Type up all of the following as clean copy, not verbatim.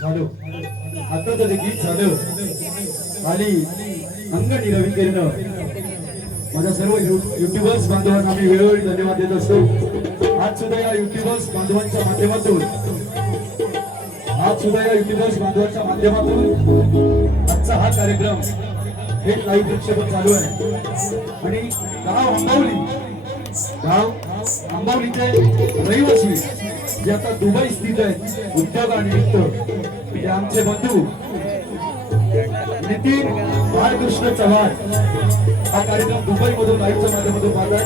झालं आता त्याचं गीत झालं आणि अंगणी रविकिरण माझ्या सर्व युट्यूबर्स बांधवांना मी वेळोवेळी धन्यवाद देत असतो। आज सुद्धा या युट्यूबर्स बांधवांच्या माध्यमातून आजचा हा कार्यक्रम हे लाईव्ह प्रक्षेपण चालू आहे आणि गाव अंबावलीचे रहिवासी जे आता दुबई स्थित आहेत उद्योगानिमित्त ते आमचे बंधू नितीन बाळकृष्ण चव्हाण हा कार्यक्रम दुबई मधून लाईव्हच्या माध्यमातून पाहतात।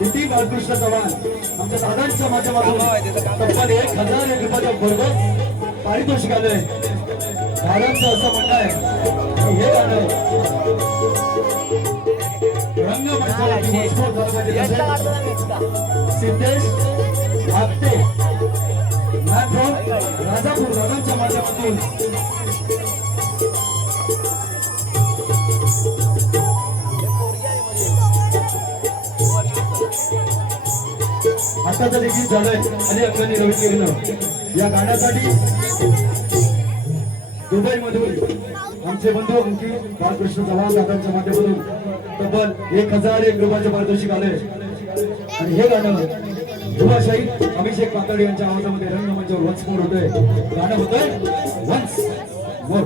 नितीन बाळकृष्ण चव्हाण आमच्या दादांच्या माध्यमातून तब्बल 1001 रुपयाच्या भरघोस पारितोषिक आलंय। दादांचं असं म्हणणं आहे की हे गाणं रंगमंचावरती मजबूत झालं पाहिजे। सिद्धेश आपटे राजापूर दादांच्या माध्यमातून आता तर देखील झालंय आणि अंगणी रविकिरण या गाण्यासाठी दुबई मधून आमचे बंधू अंकित बाळकृष्ण चव्हाण दादांच्या माध्यमातून तब्बल 1001 रुपयाचे पारितोषिक आले आणि हे गाणं धुवाशाही अभिषेक पातळी यांच्या आवाजामध्ये रंगमंचावर वन्स मोर होतंय। गाणं होतंय वन्स मोर।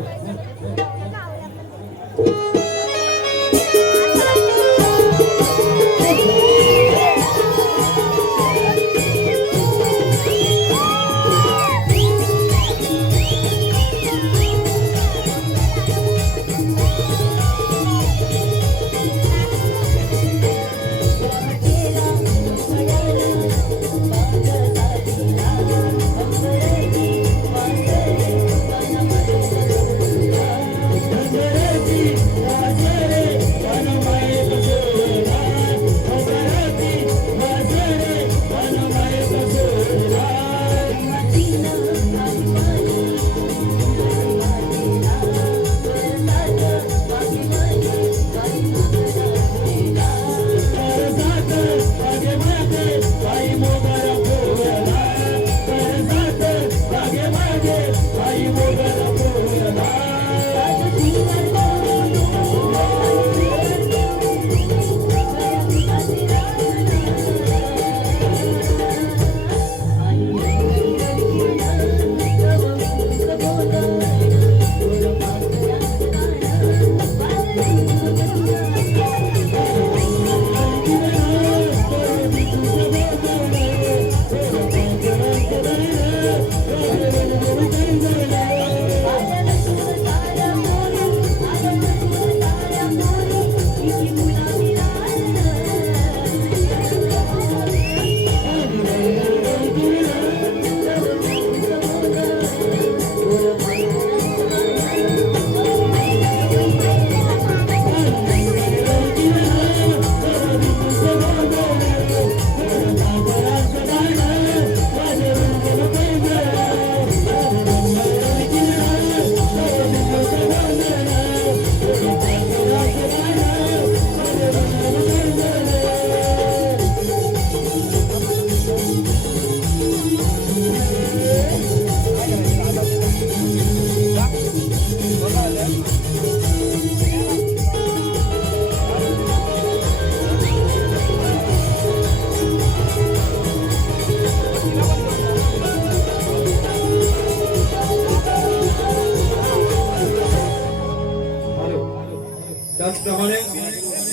त्याचप्रमाणे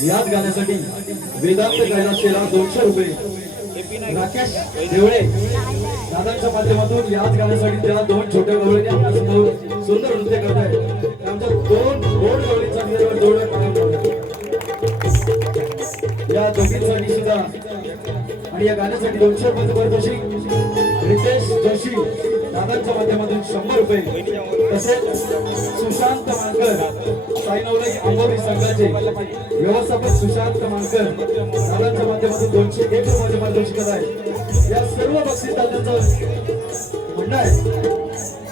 याच गाण्यासाठी वेदांत कैलासेला 200 रुपये राकेश देवळे दादांच्या माध्यमातून याच गाण्यासाठी त्याला 2 छोट्या गवळीने सुंदर नृत्य करत आहेत। आमच्या 2 गोड गवळींचा या दोघींसाठी सुद्धा आणि या गाण्यासाठी 200 रुपये पारितोषिक रितेश जोशी दादांच्या माध्यमातून 100 रुपये तसेच सुशांत मानकर साईनवलाई आंबोली संघाचे व्यवस्थापक सुशांत मानकर दादांच्या माध्यमातून 201 रुपयाचे पारितोषिक आहे। या सर्व बक्षिसांचं म्हणणं आहे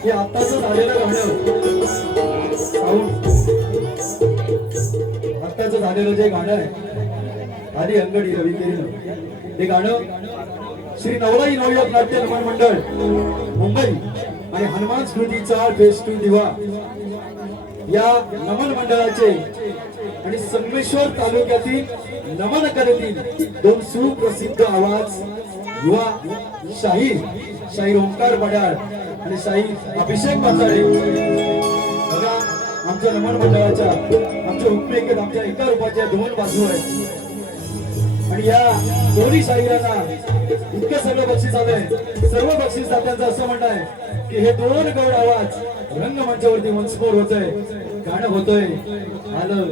की आताचं झालेलं गाणं आताचं झालेलं जे गाणं आहे आधी अंगणी रविकिरण ते गाणं श्री नवलाई नवयुवक नाट्य नमन मंडळ मुंबई आणि हनुमान स्मृती चाळ फेस 2 दिवा या नमन मंडळाचे संगमेश्वर तालुक्यातील नमन करतील दोन सुप्रसिद्ध आवाज युवा शाहीर ओंकार पड्याळ आणि शाहीर अभिषेक मासाळे बघा आमच्या नमन मंडळाच्या आमच्या उपमेकेत आमच्या एका रूपाच्या दोन बाजू आहेत आणि या दोन्ही शाहिरांना इतकं सगळं बक्षीस आलंय सर्व बक्षीस दात्यांचं असं म्हणणं आहे की हे दोन गौड आवाज रंगमंचावरती वंशमोर होतोय गाणं होतोय आलं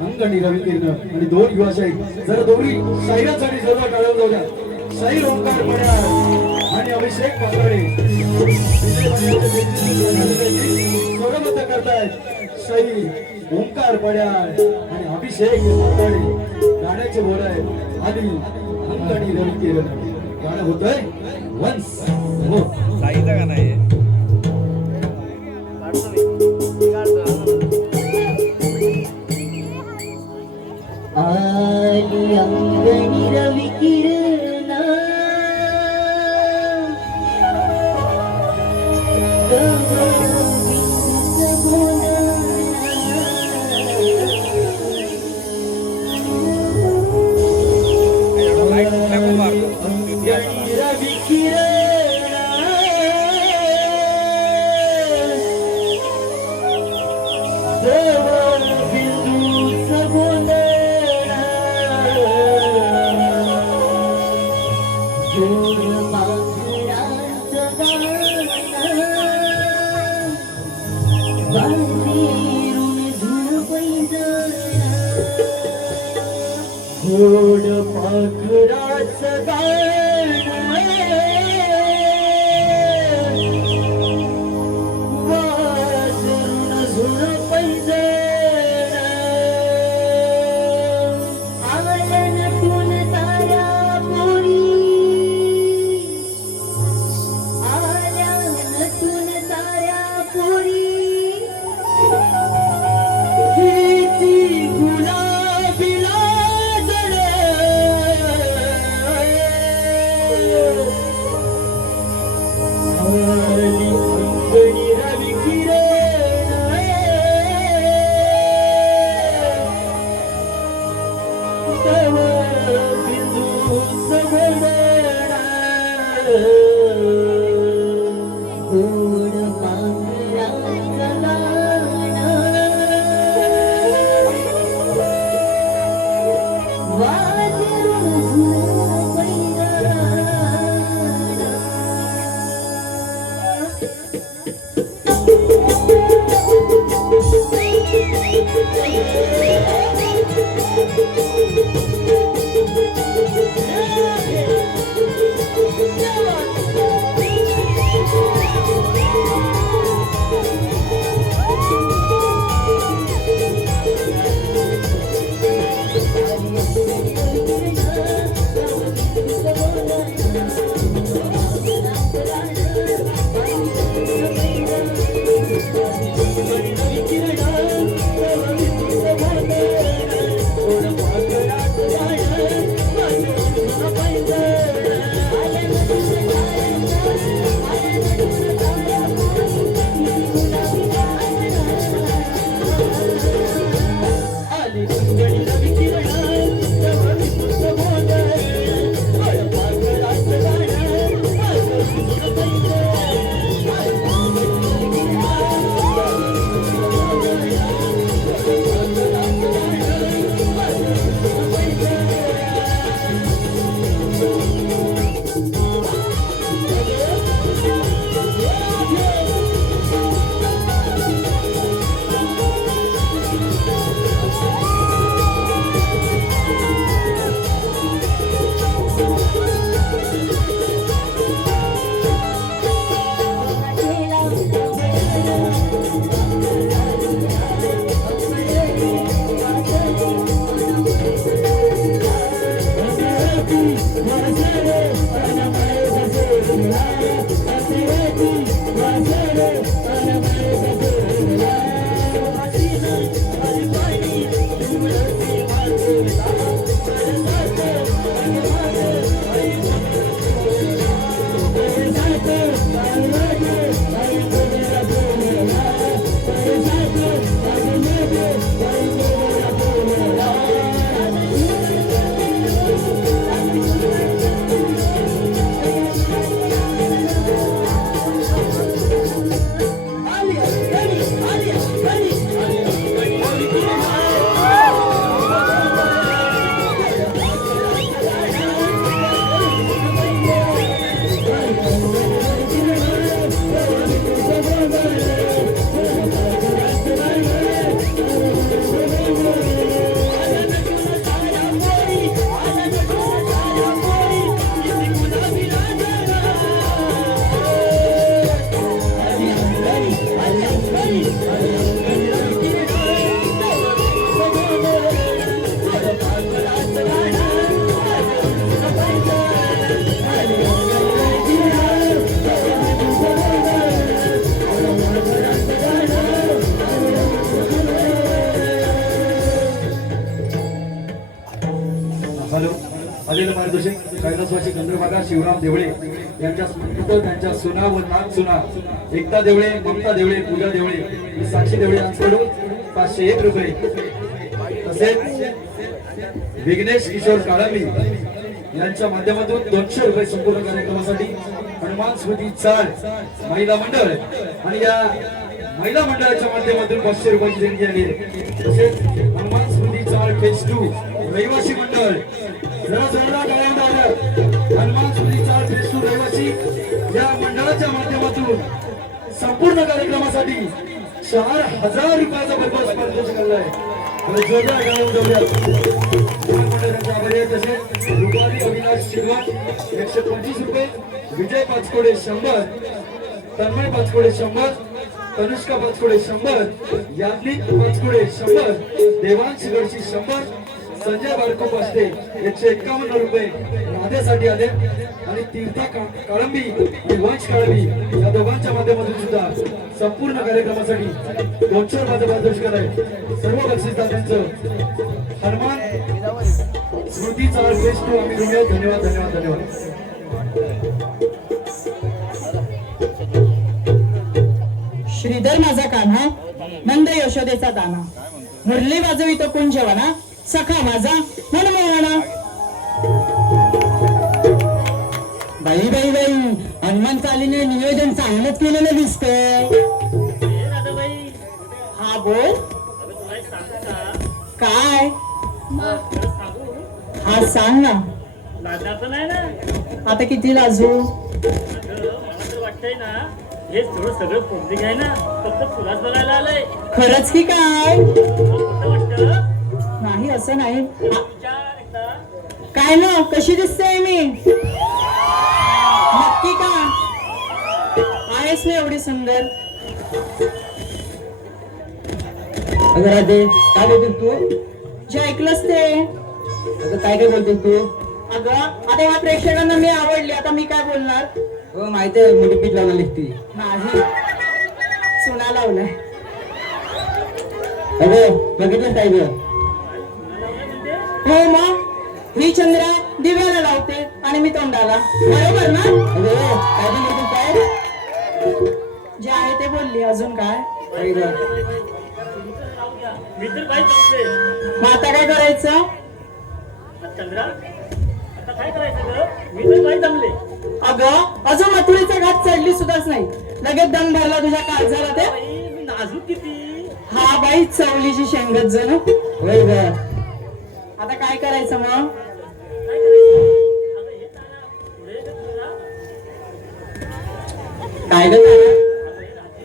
अंगणी रविकिरण आणि दोन युवा शाहीर जर दोन्ही शाहिरांसाठी सर्व टाळून जाऊ द्या शाहीर ओंकार पड्याळ आणि अभिषेक पातळे स्वरबद्ध करतायत शाहीर ओंकार पड्याळ आणि अभिषेक पातळे गाण्याचे बोल आहे आधी अंगणी रविकिरण गाणं होतंय वंस हो साईचा गाणं आहे आली अंगणी रविकिरण घोड पाखराचं वाजून झुण पैजण आल्या नटून साऱ्या पोरी आल्या नटून साऱ्या पोरी किती गुलाबीला हॅलो आलेलं पारितोषिक कैलासवासी गंधर्वागा शिवराम देवळे यांच्या स्मृतीत त्यांच्या सुना व नाग सुना एकता देवळे, ममता देवळे, पूजा देवळे, साक्षी देवळे यांच्याकडून 501 रुपये, तसेच विघ्नेश किशोर काळंबी यांच्या माध्यमातून 200 रुपये संपूर्ण कार्यक्रमासाठी हनुमान स्मृती चाळ महिला मंडळ आणि या महिला मंडळाच्या माध्यमातून 500 रुपयाची देणगी आली आहे. तसेच हनुमान स्मृती चाळ फेज 2 रहिवासी मंडळ जरा जोरदार टाळ्या वाजवा. हनुमान स्मृती चाळ फेज 2 रहिवासी या मंडळाच्या माध्यमातून संपूर्ण कार्यक्रमासाठी 4000 रुपयाचा भरघोस पारितोषिक आलाय. जोरदार टाळ्या वाजवूया. मंडळाचे आभारी आहेत. तसेच रुपाली अविनाश शिरवाट 125 रुपये, विजय पाचकोडे 100, तन्मय पाचकोडे 100, तनुष्का पाचकोडे 100, याज्ञिक पाचकोडे 100, देवांश गडशी 100, संजय बारको पाचते 151 रुपये राधेसाठी आले आणि तीर्था काळंबी आणि वंश काळंबी या दोघांच्या माध्यमातून सुद्धा संपूर्ण कार्यक्रमासाठी 200 रुपयाचा पारितोषिक आहे. सर्व बक्षीसदारांचं हनुमान स्मृतीचा फेज 2 आम्ही घेऊया. धन्यवाद धन्यवाद धन्यवाद. श्रीधर माझा कान्हा, नंद यशोदेचा दाना, मुरली वाजवितो कुंजवाना, सखा माझा मनमोहना. बाई बाई बाई, हनुमान चालीने नियोजन चांगलंच केलेलं दिसतंय. हा बोल. काय? हा सांग ना. लाजाचं नाही ना. आता किती लाजू? मला तर वाटतंय ना हे थोडं सगळं पब्लिक आहे ना, फक्त तुलाच बघायला आलंय. खरंच की काय? कुठं वाटतं? नाही असं नाही. विचार एकदा. काय ना, कशी दिसते मी? नक्की का? आहेस ना एवढी सुंदर? अगं राधे, काय बोलतेस तू? जे ऐकलंस ते. अगं काय काय बोलतेस तू? अगं आता ह्या प्रेक्षकांना मी आवडली, आता मी काय बोलणार? हो माहिती आहे, मोठी पीठ लावलेलीस ती. नाही, चुना लावलाय. अगं बघितलं काय ग? हो मग ही चंद्रा दिव्याला लावते आणि मी तोंडाला, बरोबर ना? अगं काय पण बोलतेस काय? जे आहे ते बोलली, अजून काय? काय ग? मी तर काही जमले. मग आता काय करायचं? चंद्रा आता काय करायचं ग? मी तर काही जमले. अगं अजून मथुरीचा घाट चढली सुद्धाच नाही, लगेच दम भरला तुझ्या काळजाला ते. बाई, मी नाजूक किती. हा बाई चवलीची शेंगत जणू. होय ग. आता काय करायचं मग? काय करायचं? अगं हे तारा, पुढे ये ग तुला. काय ग तारा? अगं हे राजे,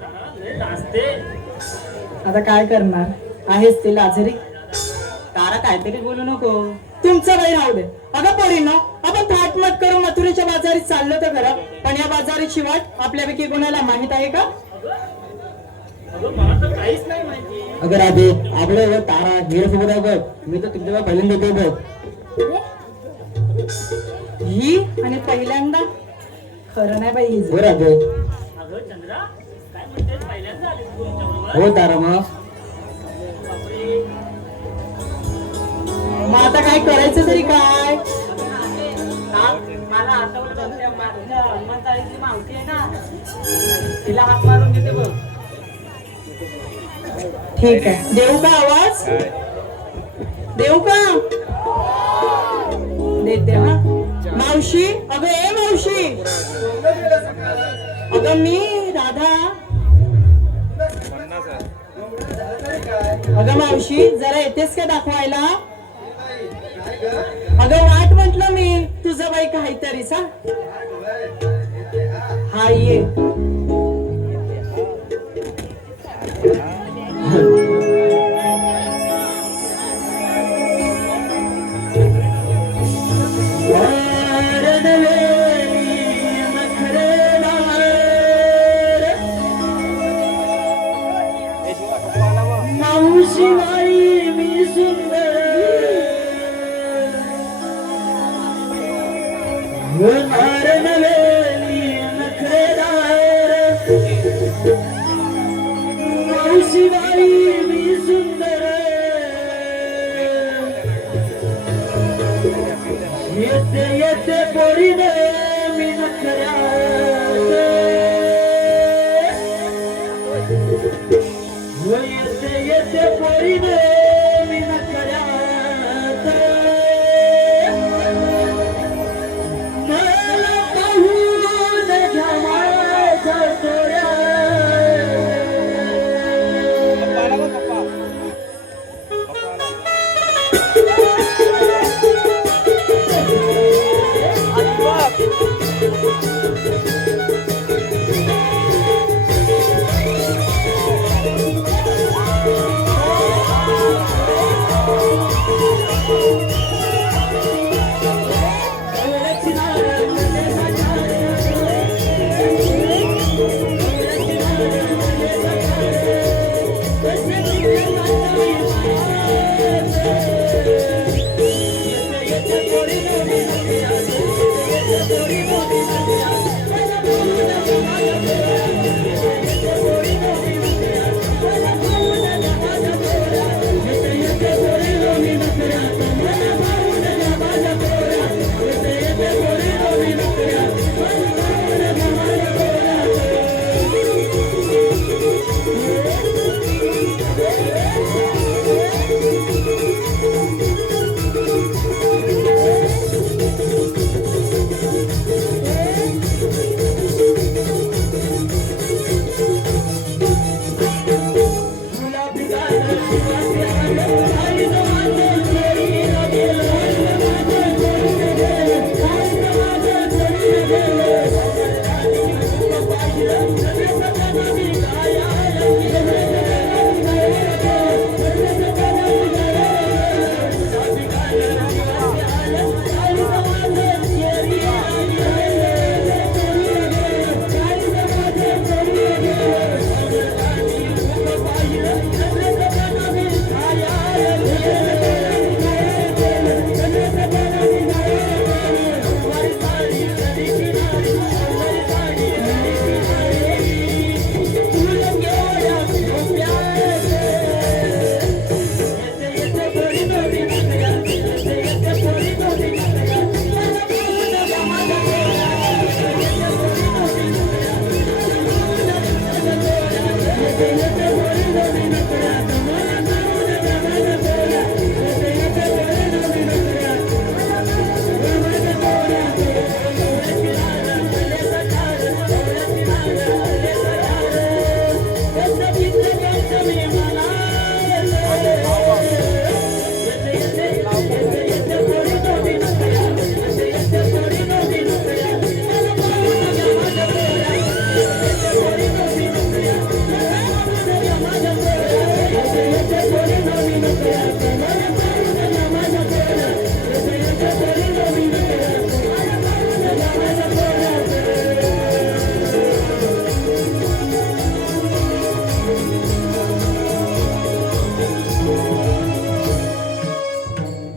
तारा लय लाजते. आता काय करणार? आहेस ती लाजरी. तारा काहीतरी बोलू नको. तुमचं बाई राहू दे. अगं पोरींनो, आपण थाटमाट करून मथुरेच्या बाजारीत चाललो तर खरं, पण या बाजारीची वाट आपल्यापैकी कोणाला माहित आहे का? अगं मला तर काहीच नाही माहिती. अगं राधे, आपलं व तारा हिरो सोबत आहे बघ. मी तर तुमच्या पहिल्यांदा येतोय बघ. ही आणि पहिल्यांदा? खरं नाही बाई हिचं. हो राधे. अगं चंद्रा काय म्हणते, पहिल्यांदा आली तू आमच्याबरोबर? हो तारा मग. बापरे. मग आता काय करायचं तरी काय? मला आठवलं हनुमान चालीची मावशी आहे ना, तिला हात मारून घेते बघ. ठीक आहे, देऊ का आवाज? देऊ का? देते हा. मावशी, अगं ए मावशी, अगं मी राधा. अगं मावशी, जरा येतेस का दाखवायला? अगं वाट म्हटलं मी, तुझं बाई काहीतरीच. हा ये. मावशी बाई मी सुंदर, होणार नवेली नखरेदार. मावशी बाई मी येते येते पोरीने मी नखऱ्यात हो येते येते पोरीने मी नखऱ्यात मला पाहून घ्या माझ्या डोळ्यात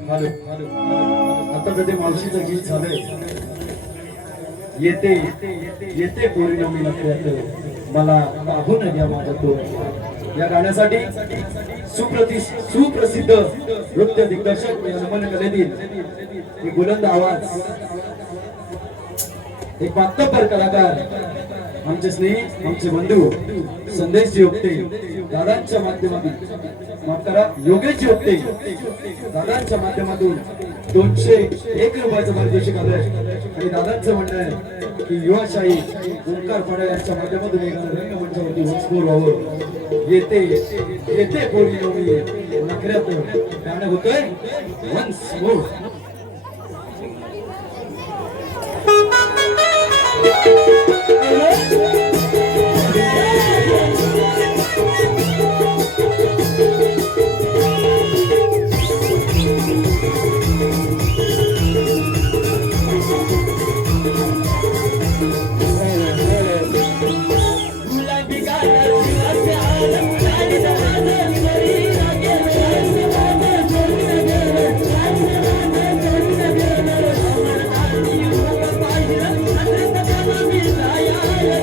आता कधी मावशीचं गीत झालंय येते येते पौर्णिमी नखऱ्यात मला पाहून घ्या माझा तो या गाण्यासाठी सुप्रसिद्ध नृत्य दिग्दर्शक नमन कलेतील एक बुलंद आवाज एक मातब्बर कलाकार आमचे स्नेही आमचे बंधू संदेश योगते दादांच्या माध्यमातून माफ करा योगेश योगते दादांच्या माध्यमातून 201 रुपयाचं पारितोषिक आलंय आणि दादांचं म्हणणं आहे की युवाशाही ओंकार पाडा यांच्या माध्यमातून एखादं रंगमंचावरती वंशमोर व्हावं येते येते पौर्णिमी नखऱ्यात गाणं होतंय वन्स मोर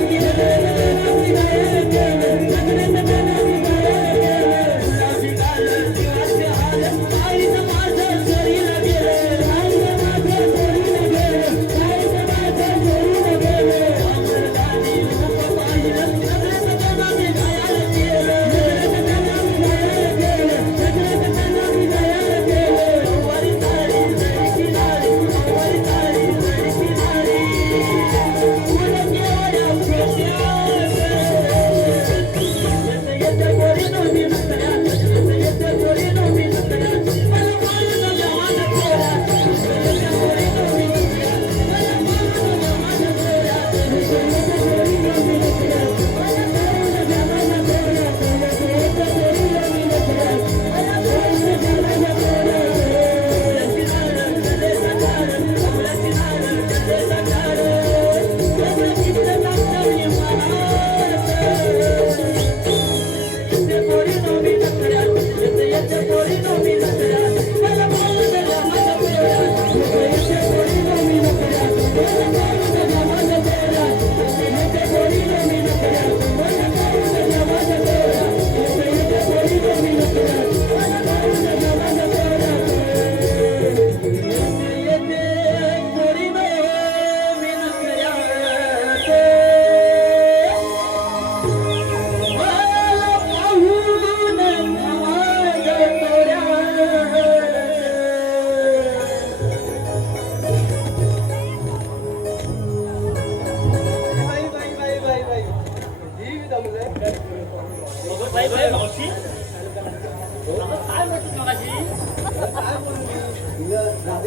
Yeah.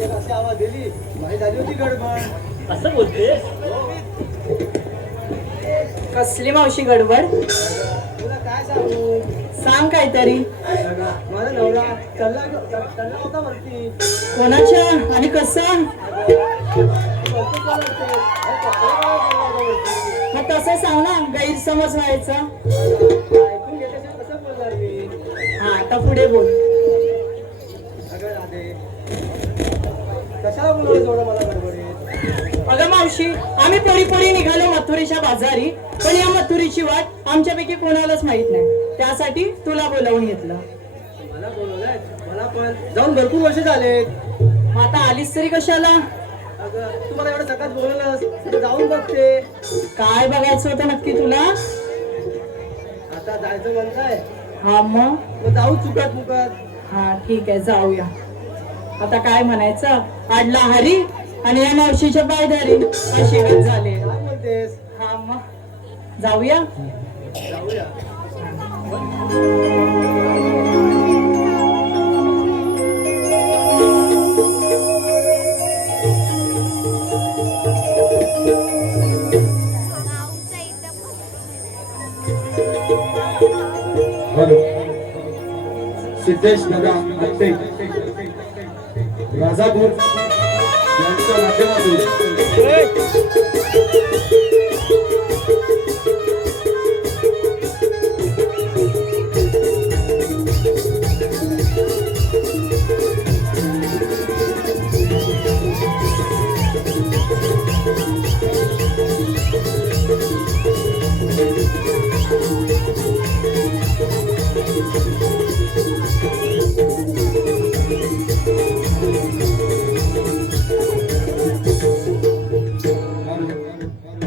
अशी आवाज दिली माहीत झाली होती गडबड. असं बोलतेस? कसली मावशी गडबड? तुला काय सांगू, सांग काहीतरी. माझा नवरा चढला होता वरती. कोणाच्या आणि कसा? मग तसं सांग ना, गैरसमज व्हायचा. ऐकून घेतल्याशिवाय कसं बोलणार मी. हा आता पुढे बोल. अगं राधे, कशाला बोलवलं एवढं मला गडबडीत. अगं मावशी, आम्ही पोरी निघालो मथुरेच्या बाजारी, पण या मथुरीची वाट आमच्यापैकी कोणालाच माहित नाही. त्यासाठी तुला बोलावून घेतलं. मला बोलवलंय, मला पण जाऊन भरपूर वर्ष झाले. मग आता आलीस तरी कशाला? अगं तू मला एवढं सकाळ बोलवलंस, आता जाऊन बघते. काय बघायचं होतं नक्की तुला? आता जायचं म्हणताय, हा मग जाऊ चुकत मुकत. हा ठीक आहे, जाऊया. आता काय म्हणायचं, आडला हरी आणि या मावशीच्या पायधारी अशी गत झाले. काय म्हणतेस? हा मग जाऊया. जाऊया. हॅलो सिद्धेश दादा आत्ते राजापूर यांच्या माध्यमातून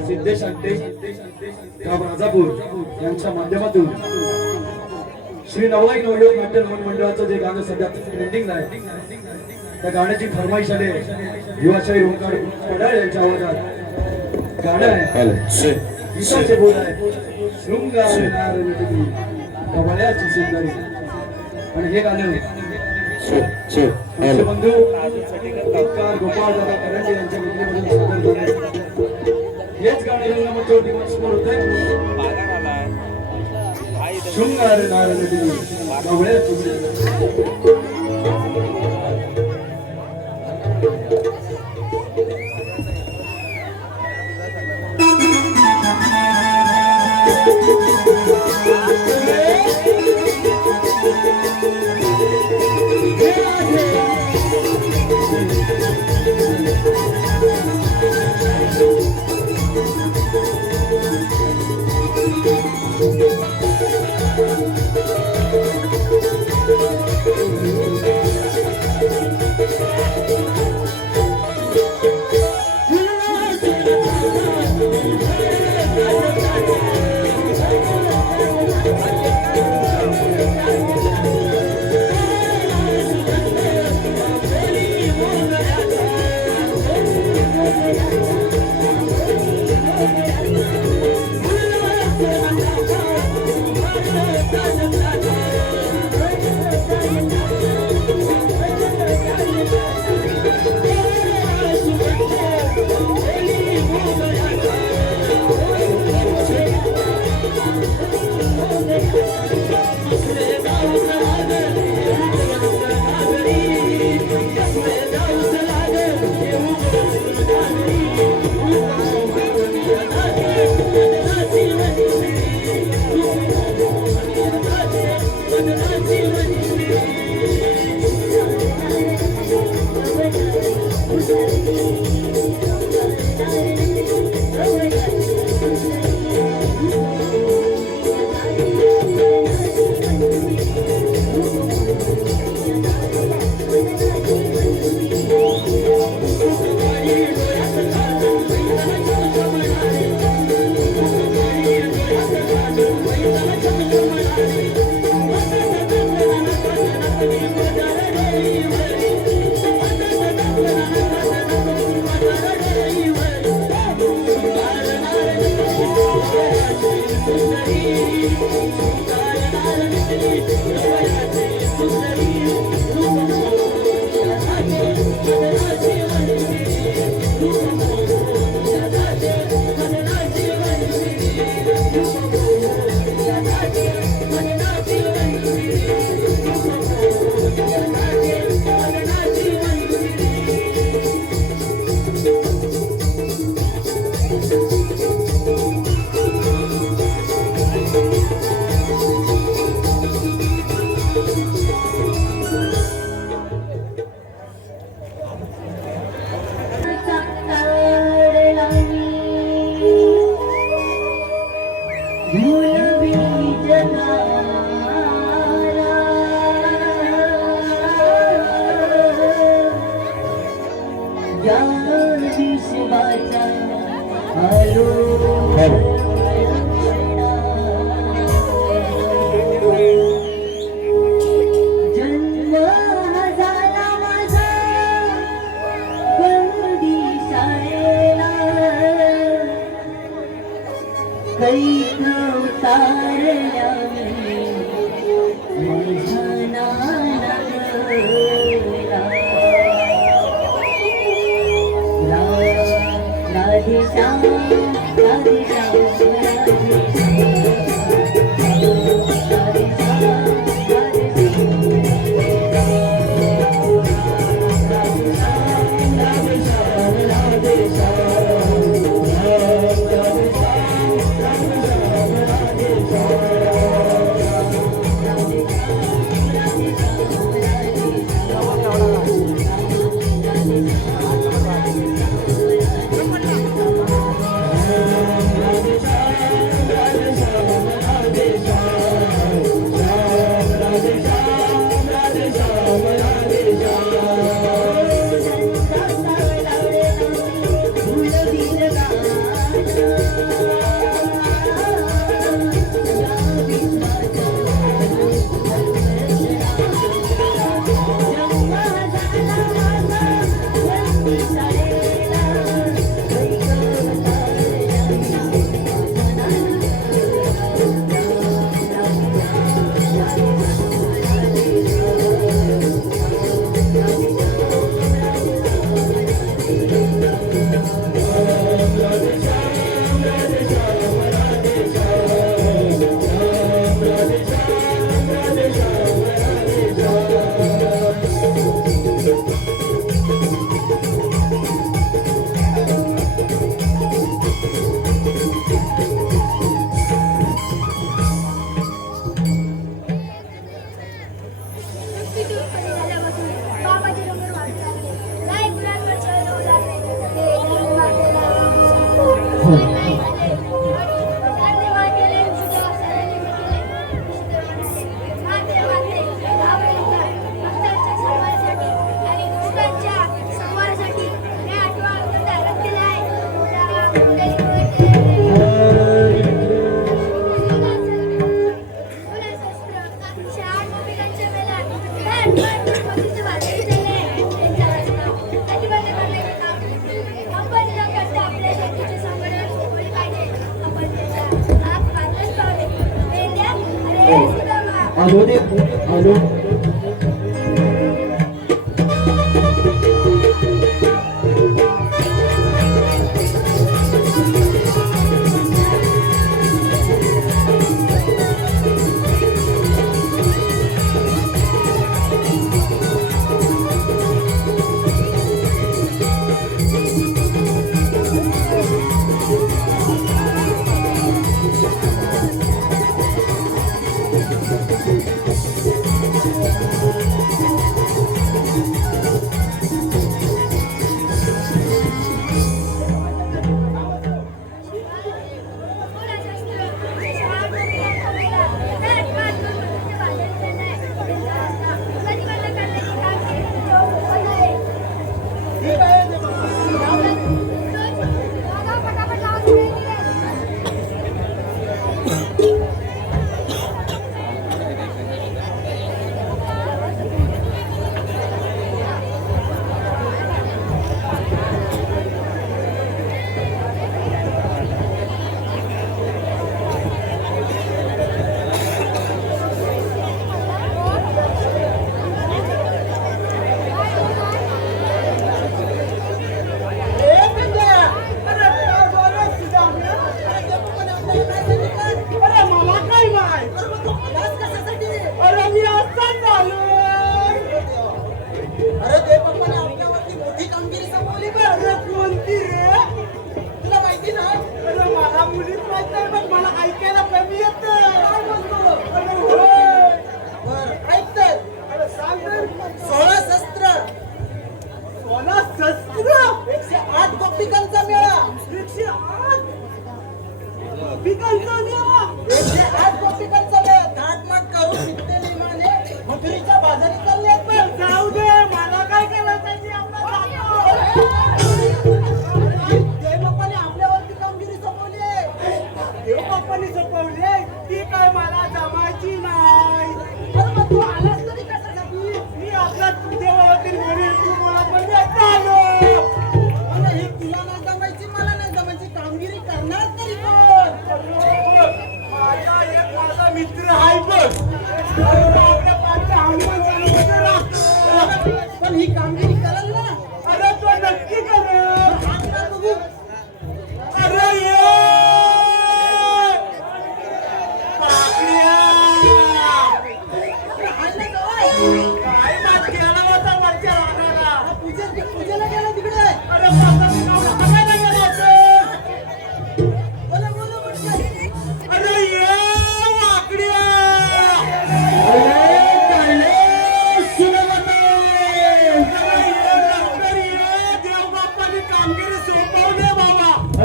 सिद्धेश आत्ते गाव राजापूर यांच्या माध्यमातून श्री नवलाई नवयोग नाट्य मंडळाचं जे गाणं सध्या ट्रेंडिंग आहे, त्या गाण्याची फरमाईश आली युवाशाही ओंकार पडाळ यांच्या आवाजात गाणं आहे. गीताचे बोल आहे शृंगार नारळी कवळ्याची सुंदरी. आणि हे गाणं आमचे बंधू ओंकार गोपाळ दादा करंडे यांच्या विक्रीमधून सादर झाले. हेच गाणे रंगमंचावरती समोर होते. शृंगार नारळी कवळ्याची सुंदरी. सुंदरी जन्म झाला माझा गंदी शाळेला कैक उतारल्या मी माझ्या नानाला राधेश्याम राधेश्याम आलो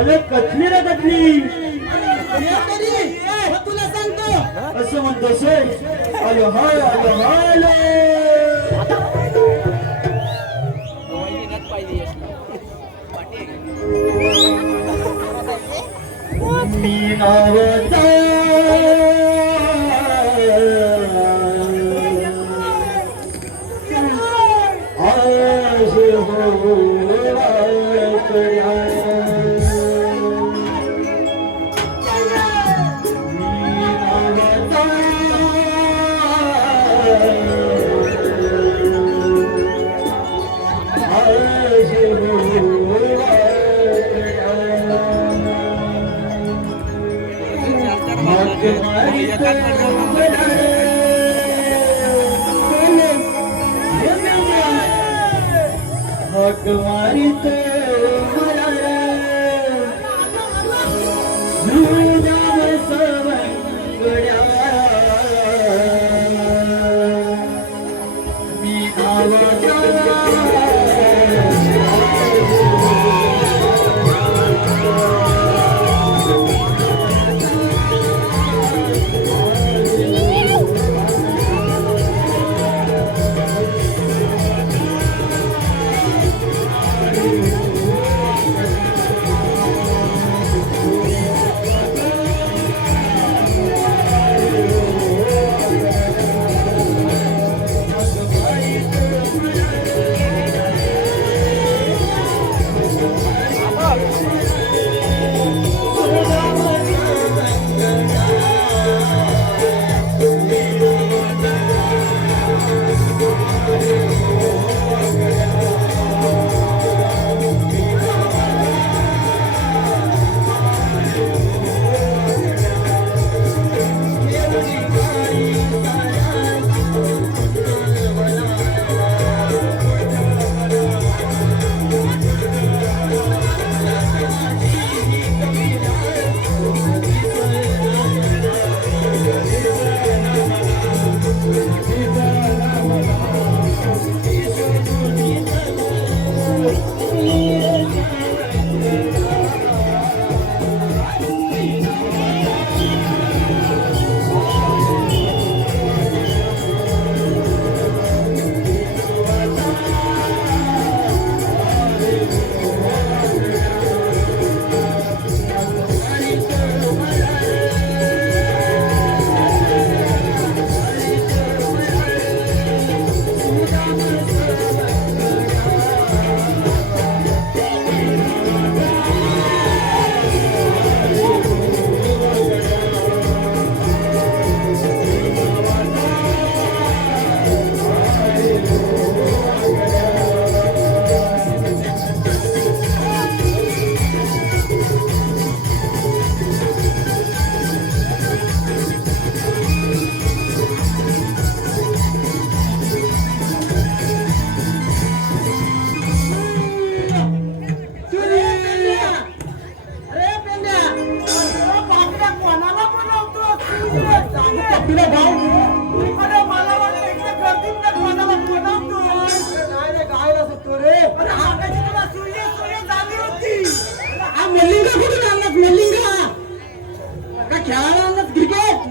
अरे कटली रे कटली तुला सांगतो असं म्हणतोस होय? आलो हाय आलो हाय मी नावचा आज हो हक मारित जुजाम सवंगड्या मी आवाजा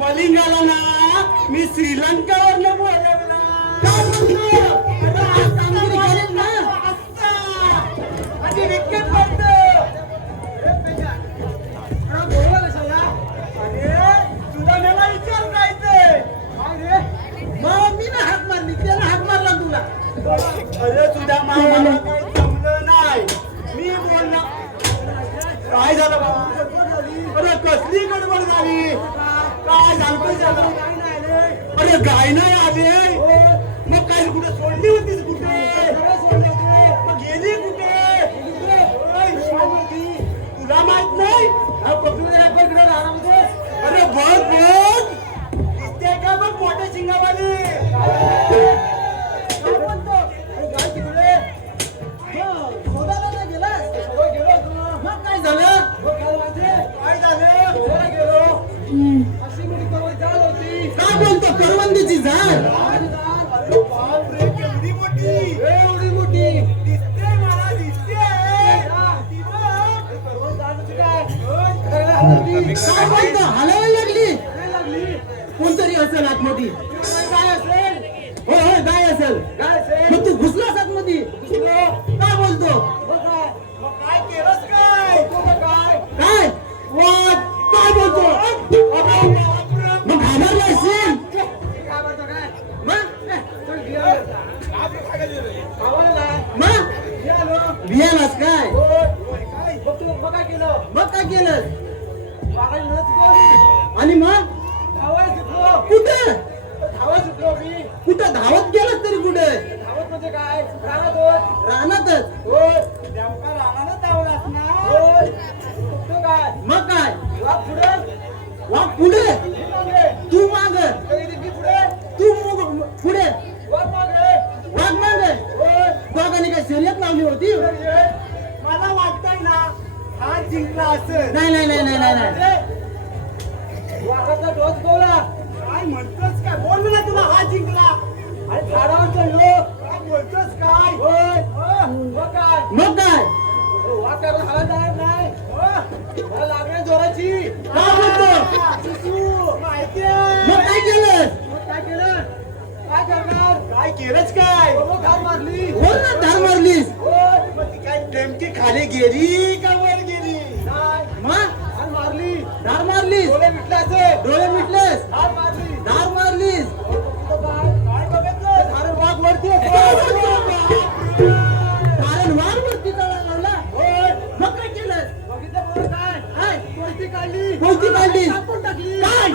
मलिंगाला ना मी श्रीलंकावरनं बोलवला. काय म्हणतो? अरे आज कामगिरी केलीस ना? आणि विकेट पडतो. हा, बोलवा कशाला? अरे, तुला मला विचार काय ते? काय रे? मग मी ना हाक मारली, त्यानं हाक मारला तुला. अरे तुझ्या मामाला काही जमलं नाही. मी बोलणार. काय झालं बाबा? अरे कसली गडबड झाली? काय झालं? अरे गाय नाही आले. मग काय कुठे सोडली होतीस? कुठे मग गेली कुठे? तुला माहित नाही? अरे बघ बघ दिसते का बघ मोठ्या शिंगावाली. काय म्हणतो? गाय तिकडे शोधायला नाही गेला? मग काय झालं? काय झालं? गेलो अशी मोठी जाळ होती. काय बोलतो? करवंदीची झाड? अरे बापरे, केवढी मोठी, एवढी मोठी दिसते मला, दिसते. करवंद झाड होती काय? काय बोलतो हलावायला लागली कोणतरी असेल आतमध्ये काय असेल हो हो गाय असेल काय असेल मग तू घुसलास आतमध्ये काय बोलतो मग काय केलंस काय काय काय वा काय बोलतो मग घाबरला असेल काय म्हणतो काय मग आवडला मग आलो भियालास काय काय मग तू मग काय केलं मग काय केलं मागायला मिळत होती. आणि मग धावायला सुटलो कुठं धावायला सुटलो मी कुठं धावत गेलास तरी कुठे धावत म्हणजे काय राहणार होत रानातच होय नेमका राहणार धावलास ना होय तो काय मग काय वाघ पुढे वाघ पुढे मी मागे तू माग मी पुढे तू पुढे वाघ मागे वाघ माग होय दोघांनी काय शर्यत लावली होती मला वाटतंय ना हा जिंकला असं नाही नाही नाही नाही नाही वाघाचा डोस बोला काय म्हणतोस काय बोल ना तुला हा जिंकला अरे झाडावर चढलो काय बोलतोस काय होय मग काय मग काय वाघ कारण हाला जाणार नाही मला लागणार जोराची काय बोलतो सुसू माहिती मग काय केलं मग काय केलं काय करणार काय केलंच काय मग घाल मारली बोल ना धार मारलीस होय मग ती काय नेमकी खाली गेली का वर गेली नाही मग घाल मारली धार मारलीस डोळे मिटल्याचे डोळे मिटलेस घाल मारली धार मारलीस काय बघितलं झाडं वाघ वरती आहे. कारण वाघ वरती चढायला लावला होय. मग काय केलं बघितलं बरं काय काय कोणती काढली कोणती काढली टाकून टाकली काय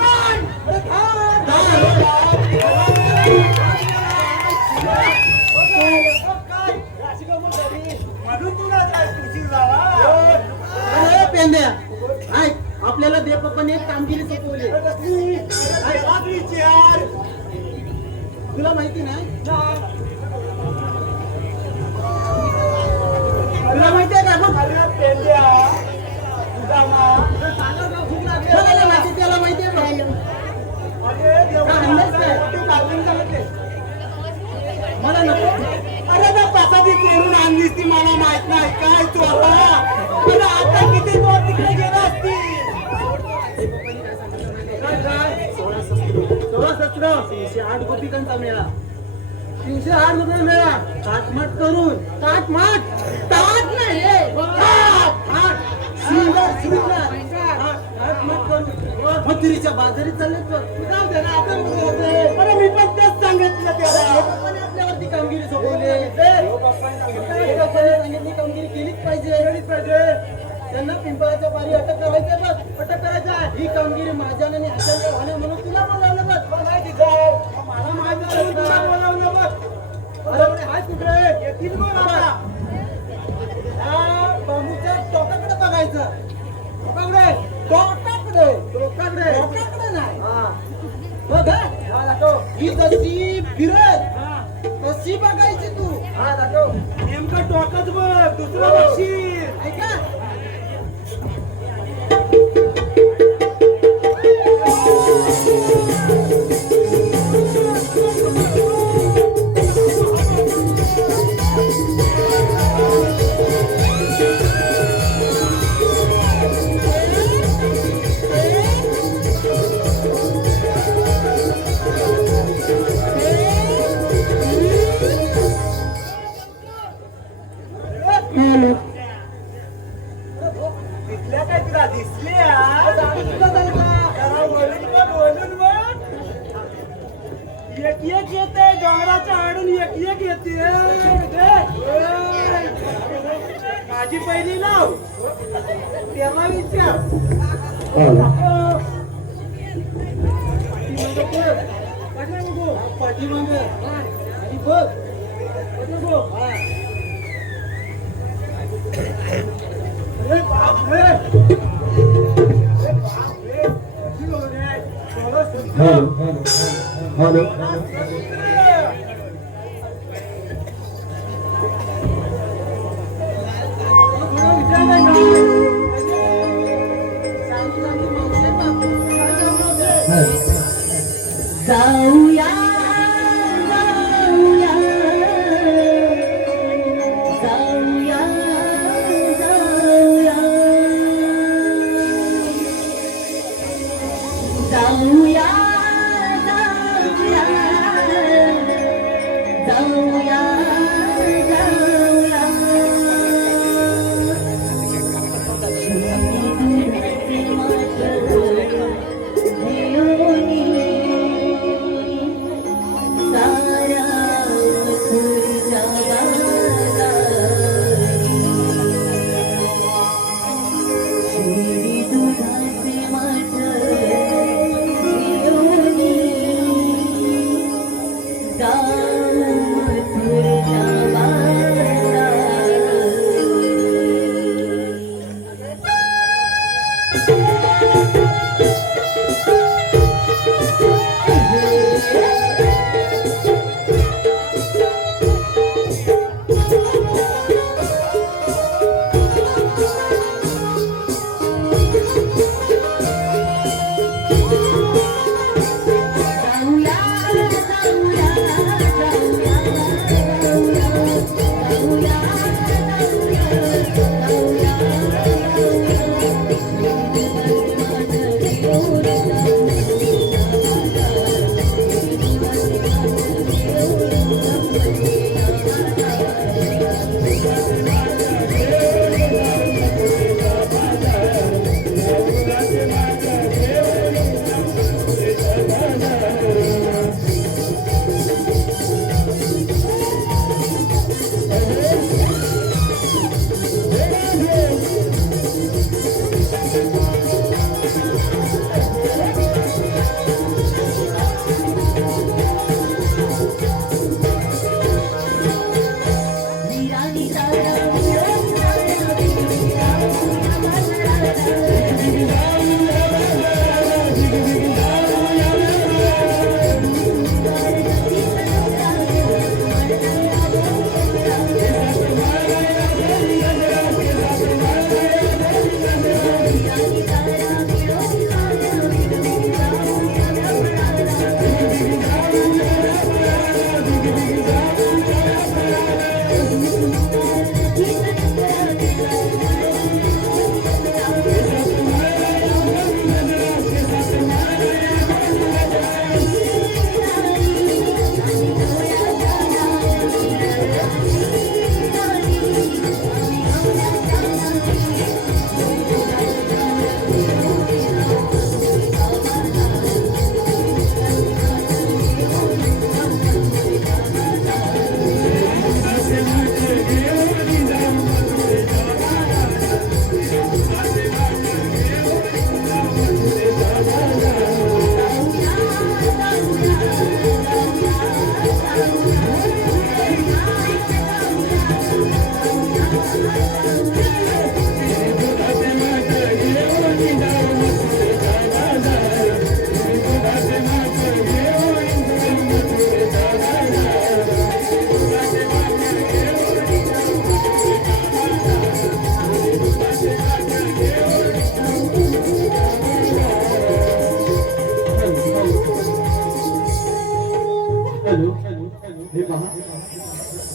अरे थांब. धार. काय अशी गंमत झाली. म्हणून तुला काय उशीर झाला अरे पेंद्या ऐक आपल्याला देवपप्पाने एक कामगिरी सोपवली तुला माहिती नाही तुला माहिती आहे का मग बघायला माहिती त्याला माहिती आहे बघ. मला नको अरे ना पासाची चोरून आणलीस ती मला माहित नाही काय तू आता किती तो तिकडे गेला असती सोळा सत्र 308 गोपिकांचा मेळा 308 रुपये मेळा काटमाट करून काटमाट ताट नाही रे काट सुंदर सुंदर काटमाट करून मथुरीच्या बाजारी चालले तर तू जाऊ दे ना आता अरे मी पण तेच सांगितलं त्याला पप्पाने आपल्यावरती कामगिरी सोपवली सांगितली कामगिरी केलीच पाहिजे त्यांना पिंपळाच्या पारी अटक करायचं बघ अटक करायचा ही कामगिरी माझ्याने आणि आचार्य व्हाणे म्हणून तुला बोलावलं बघ मला तिथं मला माहित नाही तुला बोलावलं बघ अरे हाय कुठे येतील बघ आता त्या बांबूच्या टोकाकडे बघायचं टोकाकडे टोकाकडे टोकाकडे टोकाकडे नाही बघ हा दाखव ही जशी फिरत तशी बघायची तू हा दाखव नेमकं टोकच बघ दुसरं बघशील ऐका दिसल्या काय तुला दिसल्या जरा वळून बघ वळून बघ एक एक येते डोंगराच्या आडून एक एक येते माझी पहिली लाव त्याला विचार पाठीमागे आणि बघ अरे बाप रे जाऊया जाऊया जाऊया जाऊया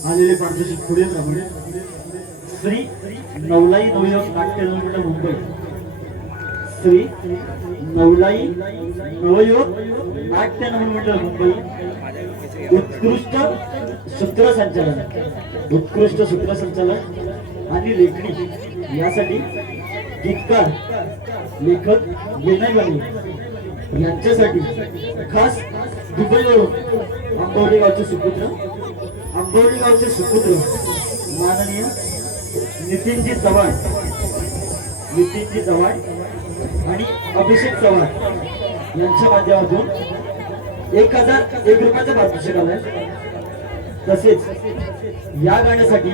आलेले पारितोषिक पुढे प्रमाणे श्री नवलाई नवयोग नाट्य मंडळ मुंबई, श्री नवलाई नवयोग नाट्य मंडळ मुंबई उत्कृष्ट सूत्रसंचालन, उत्कृष्ट सूत्रसंचालन आणि लेखणी यासाठी गीतकार लेखक विनय बने यांच्यासाठी खास दुबईवरून आंबवडी गावचे सुपुत्र माननीय नितीनजी चव्हाण आणि अभिषेक चव्हाण यांच्या माध्यमातून 1001 रुपयाचा पारितोषिक आलाय. तसेच या गाण्यासाठी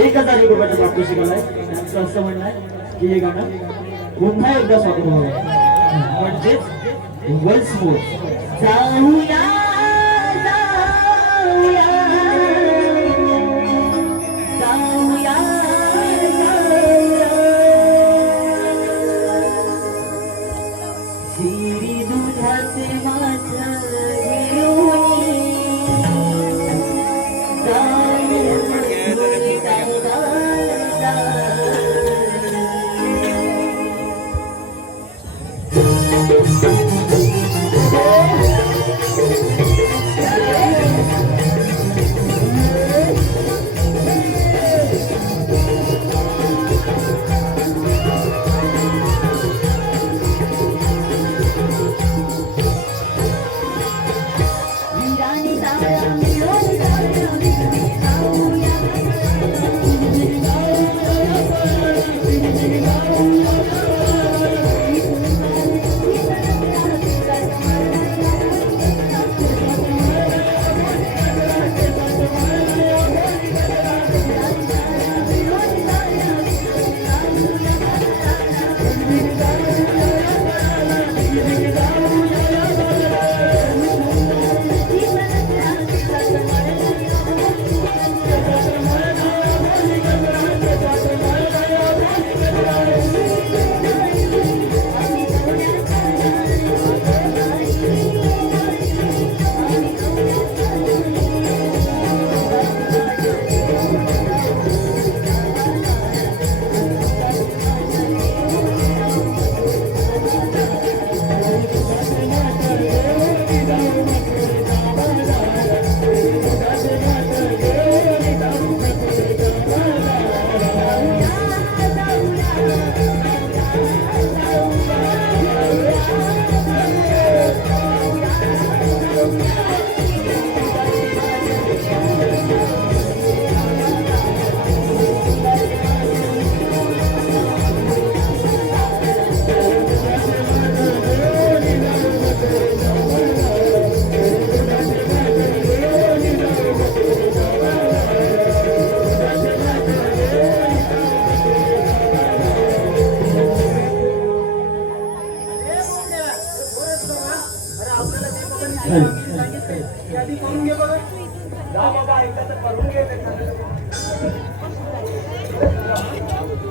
1001 रुपयाचा पारितोषिक आलाय. त्यांचं असं म्हणणं आहे की हे गाणं पुन्हा एकदा सादर व्हावं, म्हणजेच वन्स मोर. जाऊया जाऊया जाऊया शिरी दुधाचे माझं घेऊन यादी करून घे बघा. जा बाबा एकदा तर करून घे.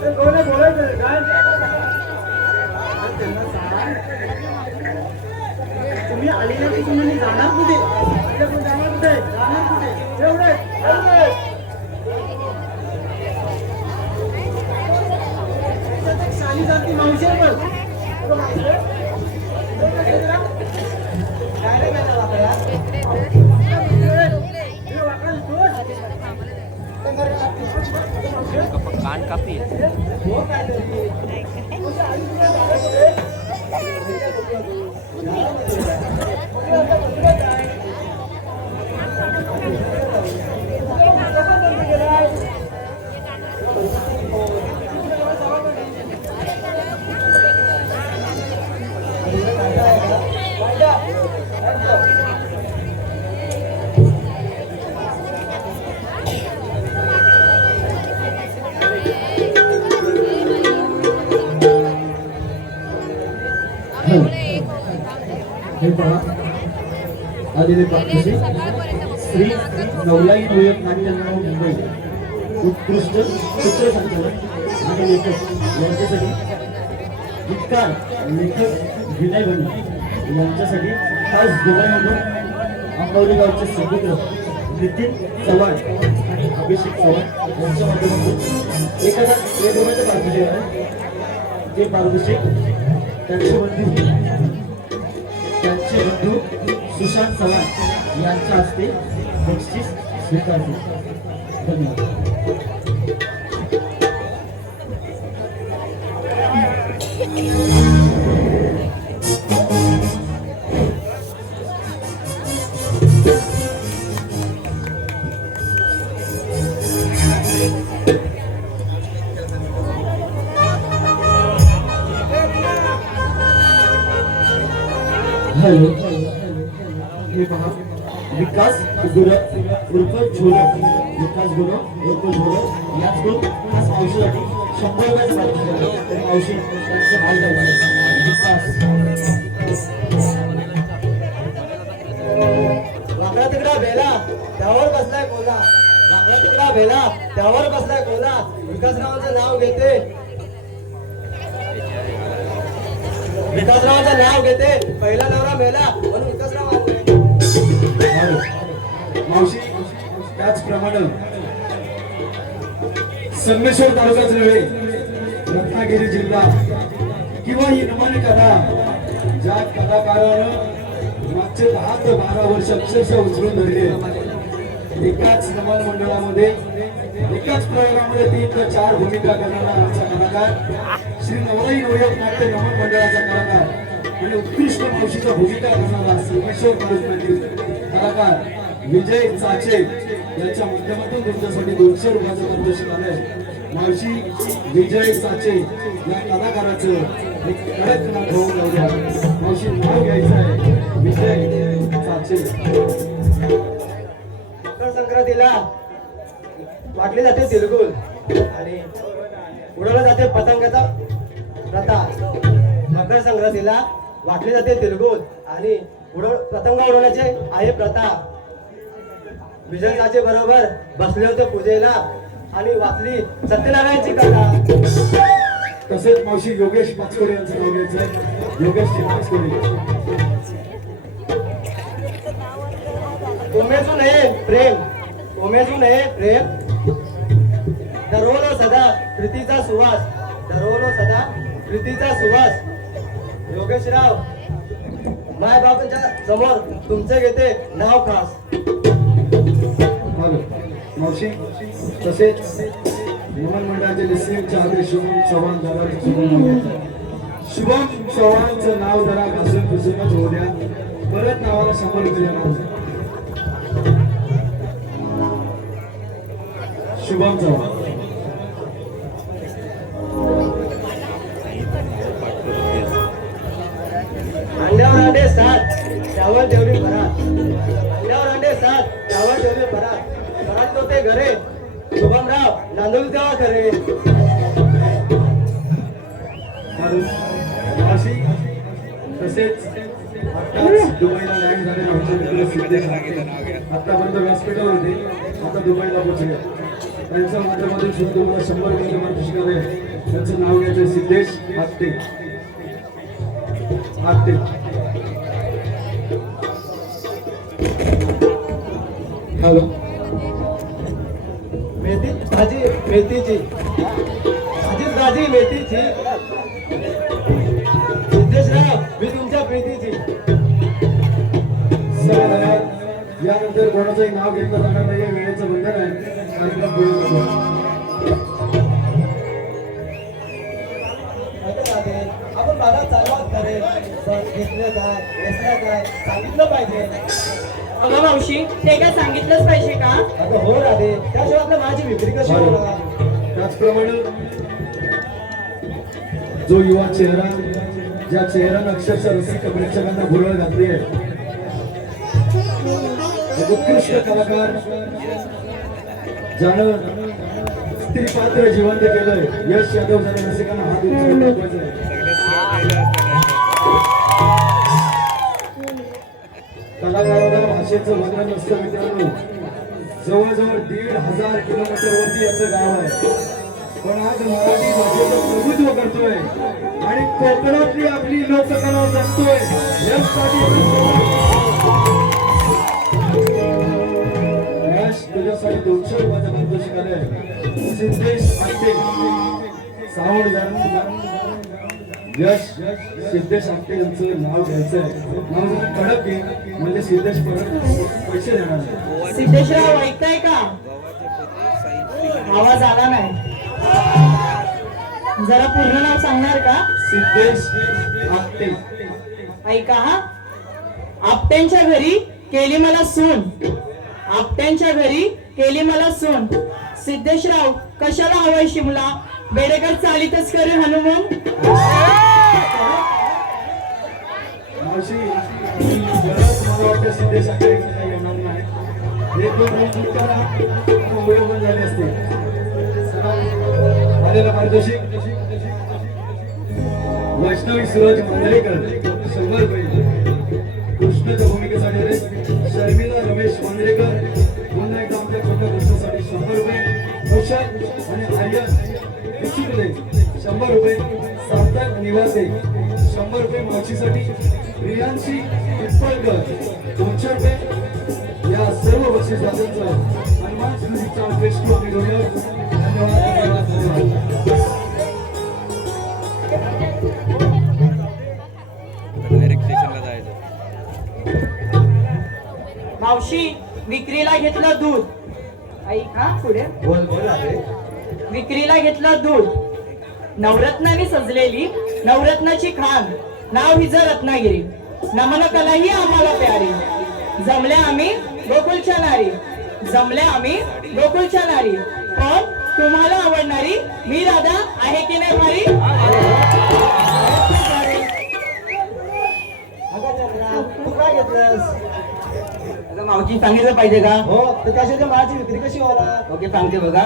ते कोणी बोलायचं काय तुम्ही आलेल्या तुम्ही जाणार कुठे? जाणार कुठे? जाणार कुठे? एवढे साली जाती मावशी कान काफी हे पहा आलेले पारितोषिक श्री नवलाई नवयोग नाट्य मंडळ मुंबई उत्कृष्ट सूत्रसंचालन आणि लेखक यांच्यासाठी गीतकार लेखक विनय बने यांच्यासाठी खास दुबईमधून आंबवली गावचे सुपुत्र नितीन चव्हाण आणि अभिषेक चव्हाण यांच्या माध्यमातून एखादा हे दोघांचे पारितोषिक आहे. ते पारितोषिक त्यांचे बंधू सुशांत चव्हाण यांच्या हस्ते बक्षीस स्वीकारते. धन्यवाद. हॅलो, हे पहा विकास गुरु उर्फ झोला, विकास गुरु उर्फ झोला याचकडून खास मावशीसाठी 100 रुपयाचं पारितोषिक आहे. तर मावशी त्यांचं नाव द्यायचं विकास. वाकडा तिकडा बेला त्यावर बसलाय कोला, वाकडा तिकडा बेला त्यावर बसलाय कोला. विकासरावांचं नाव घेते, विकासरावांचं नाव घेते. पहिला नवरा मेला म्हणून विकासराव आले. मावशी त्याचप्रमाणे संगमेश्वर तालुकाच नव्हे, रत्नागिरी जिल्हा किंवा ही नमन कथा ज्या कलाकारानं मागचे 10 ते 12 वर्ष अक्षरशः उचलून धरले. एकाच नमन मंडळामध्ये एकाच प्रयोगामध्ये 3 ते 4 भूमिका करणारा आमचा कलाकार श्री नवलाई नवयोग नाट्य नमन मंडळाचा कलाकार आणि उत्कृष्ट मावशीचा भूमिका करणारा संगमेश्वर तालुक्यातील कलाकार विजय चाचे यांच्या माध्यमातून तुमच्यासाठी 200 रुपयाचं पारितोषिक आलंय. मावशी विजय चाचे या कलाकाराचं एक कडक नाव घेऊन लावूया. मावशी नाव घ्यायचं आहे विजय चाचे. मकर संक्रांतीला वाटली जाते तिळगुळ आणि उडवला जाते पतंगाचा प्रथा. मकर संक्रांतीला वाटली जाते तिळगुळ आणि पतंग उडवण्याचे आहे प्रथा. विजयाचे बरोबर बसले होते पूजेला आणि वाचली सत्यनारायणची कथा. तसेच मावशी योगेश पाचकोडे यांचं नाव घ्यायचं आहे. योगेश पाचकोडे. उमेजू नये प्रेम, उमेजू नये प्रेम, दरवलो सदा प्रीतीचा सुवास, दरवलो सदा प्रीतीचा सुवास. योगेशराव माय बाबांच्या समोर तुमचे घेते नाव खास. मावशी तसेच नमन मंडळाचे लिस्निंगचे आदेश शुभम चव्हाण दादाचं शुभम नाव घ्यायचं आहे. शुभम चव्हाणचं नाव जरा घासून पुसूनच होऊ द्या. परत नावाला 100 रुपये द्या. शुभम चव्हाण. अंड्यावर अंडे 7 त्यावर तेवढी भरात, अंड्यावर अंडे 7 त्यावर तेवढी भरात. भरात होते घरे शुभमराव नांदूल तेव्हा खरे. मावशी तसेच आताच दुबईला लँड झालेले आमचे मित्र सिद्धेश आतापर्यंत व्यासपीठावर होते, आता दुबईला पोहोचले. त्यांच्या माध्यमातून सुद्धा तुम्हाला 100 रुपये पारितोषिक आले. त्यांचं नाव घ्यायचं सिद्धेश आत्ते. आत्ते. हॅलो, मेथी भाजी मेथीची, भाजीच भाजी मेथीची. सिद्धेशराव मी तुमच्या प्रीतीची. यानंतर कोणाचंही नाव घेतलं जाणार नाही. वेळेचं बंधन आहे. कार्यक्रम पुढे जातो. आपण बागा चालवा करे पण घेतलं काय घेतलं काय सांगितलं पाहिजे. अगं मावशी ते काय सांगितलंच पाहिजे का? अगं हो राधे, त्याशिवाय आपल्या माझी विक्री कशी होणार. त्याचप्रमाणे जो युवा चेहरा ज्या चेहऱ्यानं अक्षरशः रसिक प्रेक्षकांना भुरळ घातली आहे, एक उत्कृष्ट कलाकार ज्यानं स्त्री पात्र जिवंत केलंय, यश यादव ज्याने रसिकांना हात उंचावून दाखवायचा आहे. कलाकाराला भाषेचं वर्णन नसतं मित्रांनो. जवळजवळ 1,500 किलोमीटरवरती याचं गाव आहे, पण आज मराठी भाषेचं प्रभुत्व करतोय आणि कोकणातली आपली लोककला जगतोय. यासाठी तुझ्यासाठी 200 रुपयाचं पारितोषिक आलंय. सिद्धेश आपटे सावड यश सिद्धेश आपटे यांचं नाव घ्यायचंय. नाव जर कडक घे म्हणजे सिद्धेश परत पैसे देणार नाही. सिद्धेशराव ऐकताय का? आवाज आला नाही. जरा पूर्ण नाव सांगणार का? सिद्धेश आपटे. ऐका हा. आपट्यांच्या घरी केली मला सून. आपट्यांच्या घरी केली मला सून. सिद्धेशराव कशाला हवाय शिमला? बेडेकर चालीतच करे हनुमान. मावशी जरा मला वाटतं सिद्धेश आपटे काही येणार नाही. हे दोन रूम करा मुंबई पण झाले असते. आलेला पारितोषिक वैष्णवी सूरज मांजरेकर 100 रुपये. कृष्णाच्या भूमिकेसाठी आले शर्मिला रमेश मांजरेकर पुन्हा एकदा आमच्या छोट्या कृष्णासाठी 100 रुपये. भूषण आणि आर्यन कुचिकुले 100 रुपये. सार्थक निवासे 100 रुपये. मावशीसाठी प्रियांशी पिंपळकर 200 रुपये. या सर्व बक्षिसांचं हनुमान स्मृतीचा फेस्टू आम्ही घेऊया. धन्यवाद धन्यवाद. मावशी विक्रीला घेतलं दूध. ऐक हा पुढे. बोल बोल आहे. विक्रीला घेतलं दूध. नवरत्नाने सजलेली नवरत्नाची खान. नाव हिज रत्नागिरी. नमन कला ही आम्हाला प्यारी. जमल्या आम्ही गोकुळच्या नारी. जमल्या आम्ही गोकुळच्या नारी. पण तुम्हाला आवडणारी मी राधा आहे की नाही भारी? तू काय घेतलंस? अगं मावशी सांगितलं पाहिजे का? हो तर कशाच्या माझी विक्री कशी होणार? ओके सांगते बघा.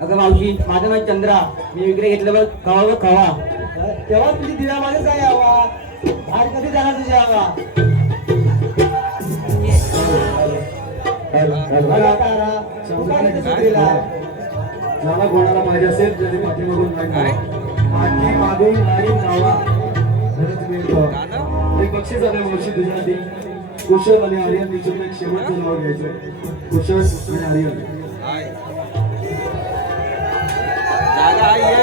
अगं मावशी माझं नाव चंद्रा. मी विक्री घेतलं बघ खवा बघ खवा. तेव्हा तुझी दिव्यामध्ये काय हवा? आज कधी जाणार तुझी हवा? बघा तारा, तू काय घेतलंस विक्रीला? ज्याला कोणाला पाहिजे असेल त्याने पाठीमागून नाही पाठीमागून नाही जावा. एक बक्षीस आलं मावशी तुझ्यासाठी. कुशल आणि आर्यन तिथून एक शेवटचं नाव घ्यायचं. कुशल आणि आर्यन. जागा आहे.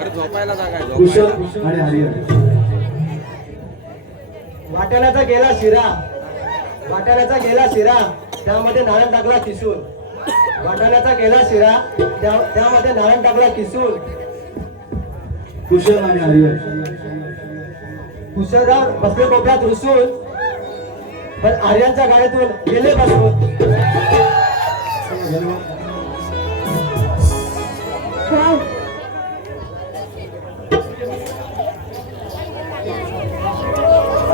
अरे झोपायला जागा आहे. कुशल आणि आर्यन. वाटाण्याचा गेला शिरा. वाटाण्याचा गेला शिरा त्यामध्ये नारळ टाकला किसून. वाटाण्याचा गेला शिरा त्यामध्ये नारळ टाकला किसून. कुशल आणि आर्यन. कुशलराव बसले कोपऱ्यात रुसून पण आर्यांच्या गाडीतून गेले बसून. धन्यवाद.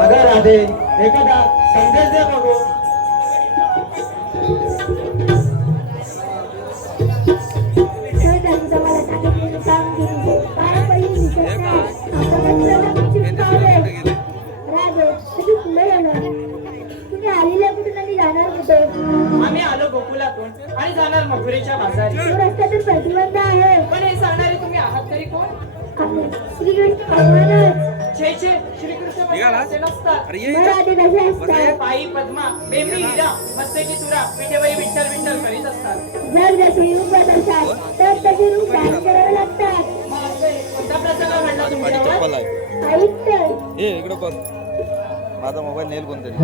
अगं राधे एखादा संदेश दे बघू. तुम्ही आलेल्या कुठून आणि जाणार कुठे? आम्ही आलो गोकुलातून आणि जाणार मथुरेच्या बाजारी. तो रस्त्यातून प्रतिबंध आहे. पण हे सांगणारे तुम्ही आहात तरी कोण? श्रीकृष्ण भगवानच. छे छे श्रीकृष्ण भगवान असे नसतात. अरे ये मग राधे कसे असतात? पायी पद्मा बेंबी हिरा मस्तकी तुरा पिठेवरी विठ्ठल विठ्ठल करीत असतात. जर जसे रूप बदलतात तर तसे रूप धारण करावे लागतात. कोणता प्रसंग म्हणला माझी तुमच्यावर? चप्पल आहे. ऐक तर. ए इकडं बघ. माझा मोबाईल नेल कोणतरी.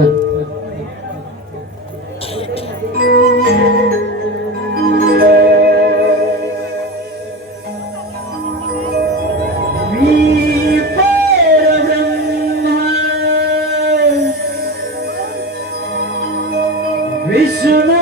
विष्णू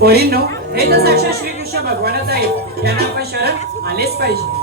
पोरींनो, हे तर साक्षात श्रीकृष्ण भगवानच आहे. त्यांना आपण शरण आलेच पाहिजे.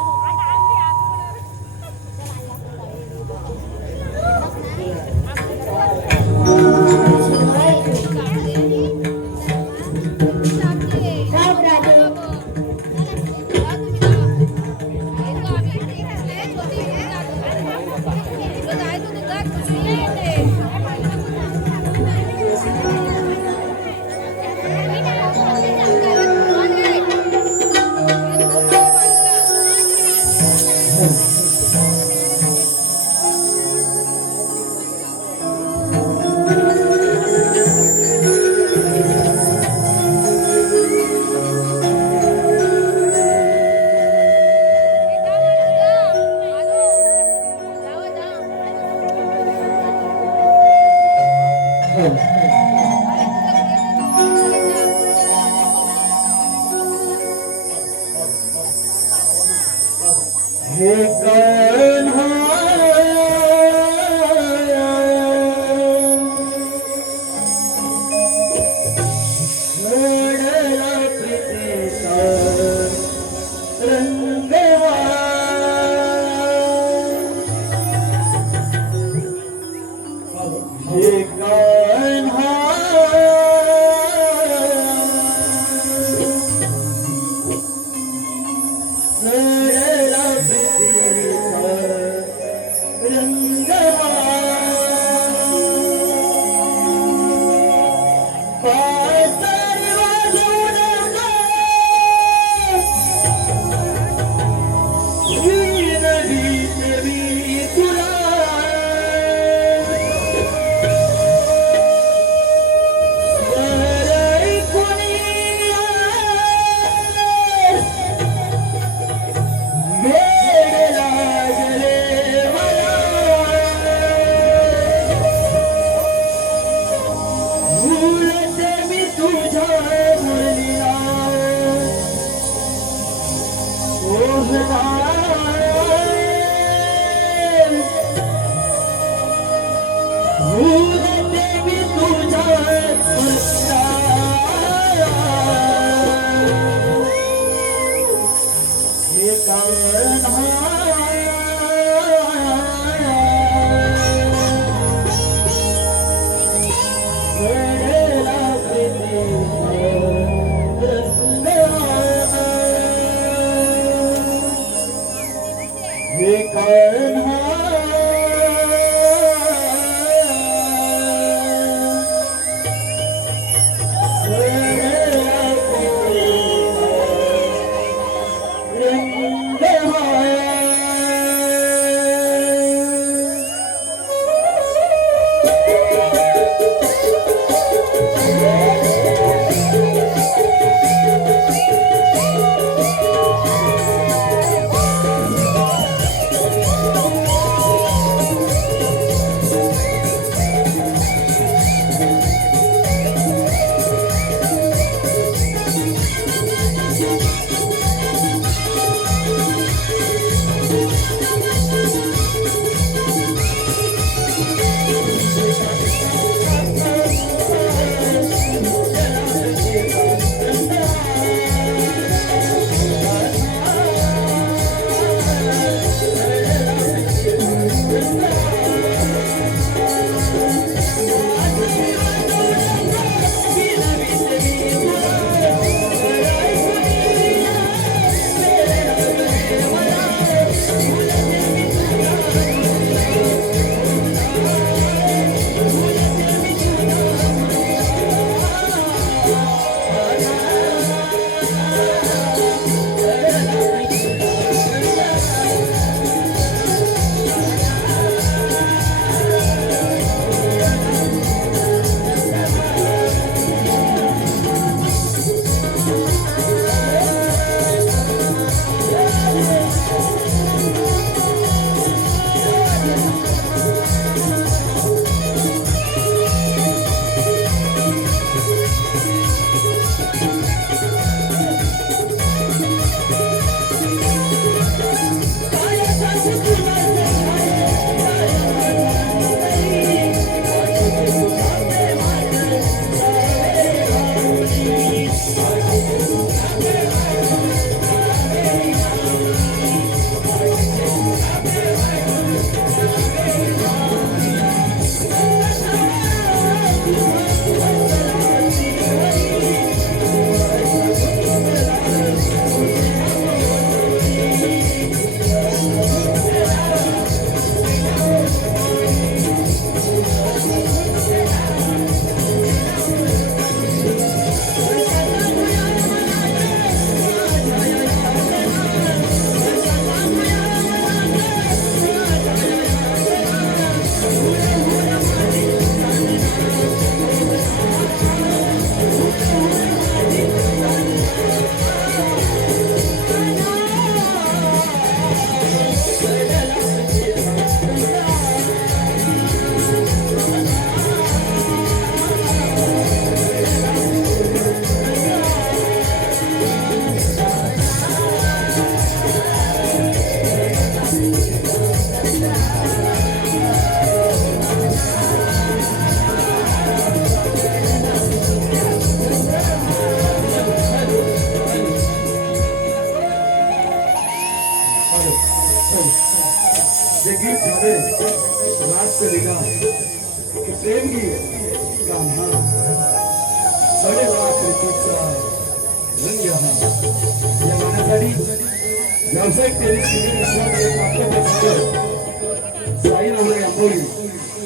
हे कान्हा घडला प्रीतीचा रंगवा हे कान्हा घडला प्रीतीचा जे गीत झाले राष्ट्र लिगा प्रेम गीत कान्हा साडेवा कृतीचा रंग हा या गाण्यासाठी व्यावसायिक टेनिस साई नाना आंबोली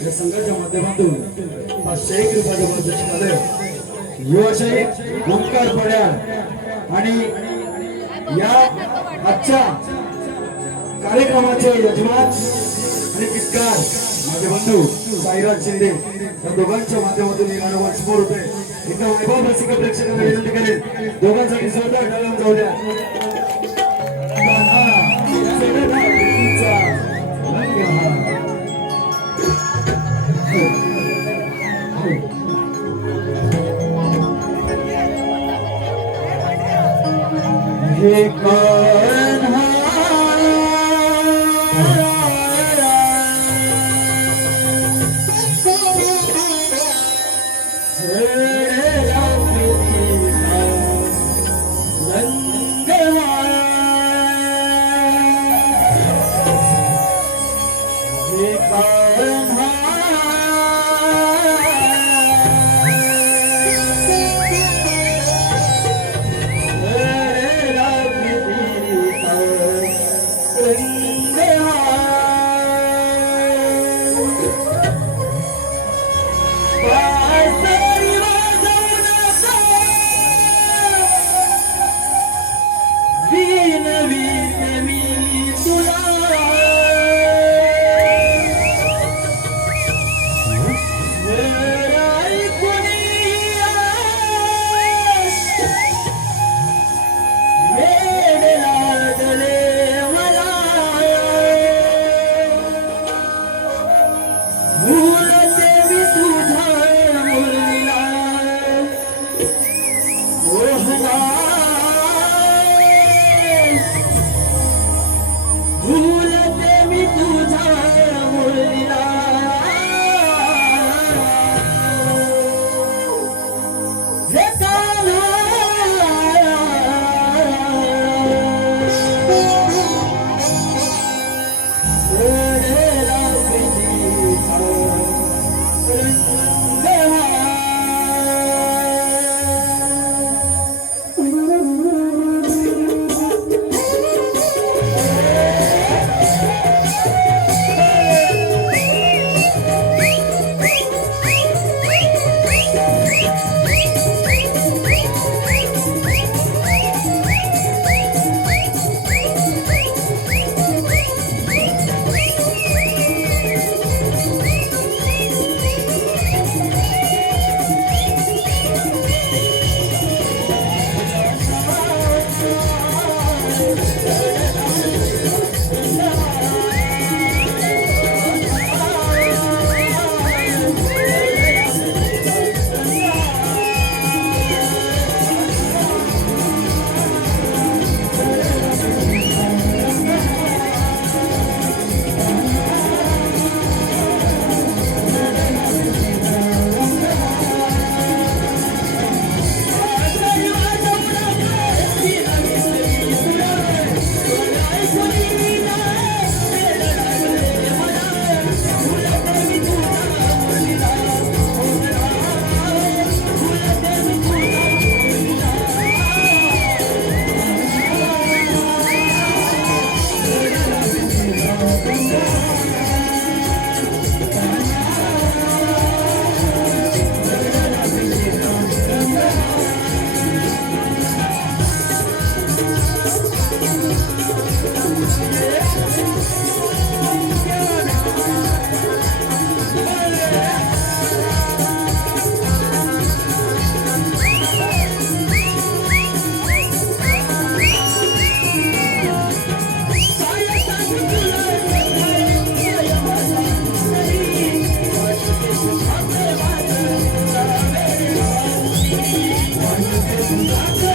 या संघाच्या माध्यमातून 501 रुपयाचे पारितोषिक आले युवाशाही ओंकार पड्याळ आणि या आजच्या कार्यक्रमाचे यजमान आणि गीतकार माझे बंधू साईराज शिंदे या दोघांच्या माध्यमातून हे गाणं वंशमोर होते एका वैभव रसिक प्रेक्षकांना विनंती करेन दोघांसाठी जोरदार टाळ्या जाऊ द्या सोनेरा प्रीतीचा रंग हा हे कान्हा तुझा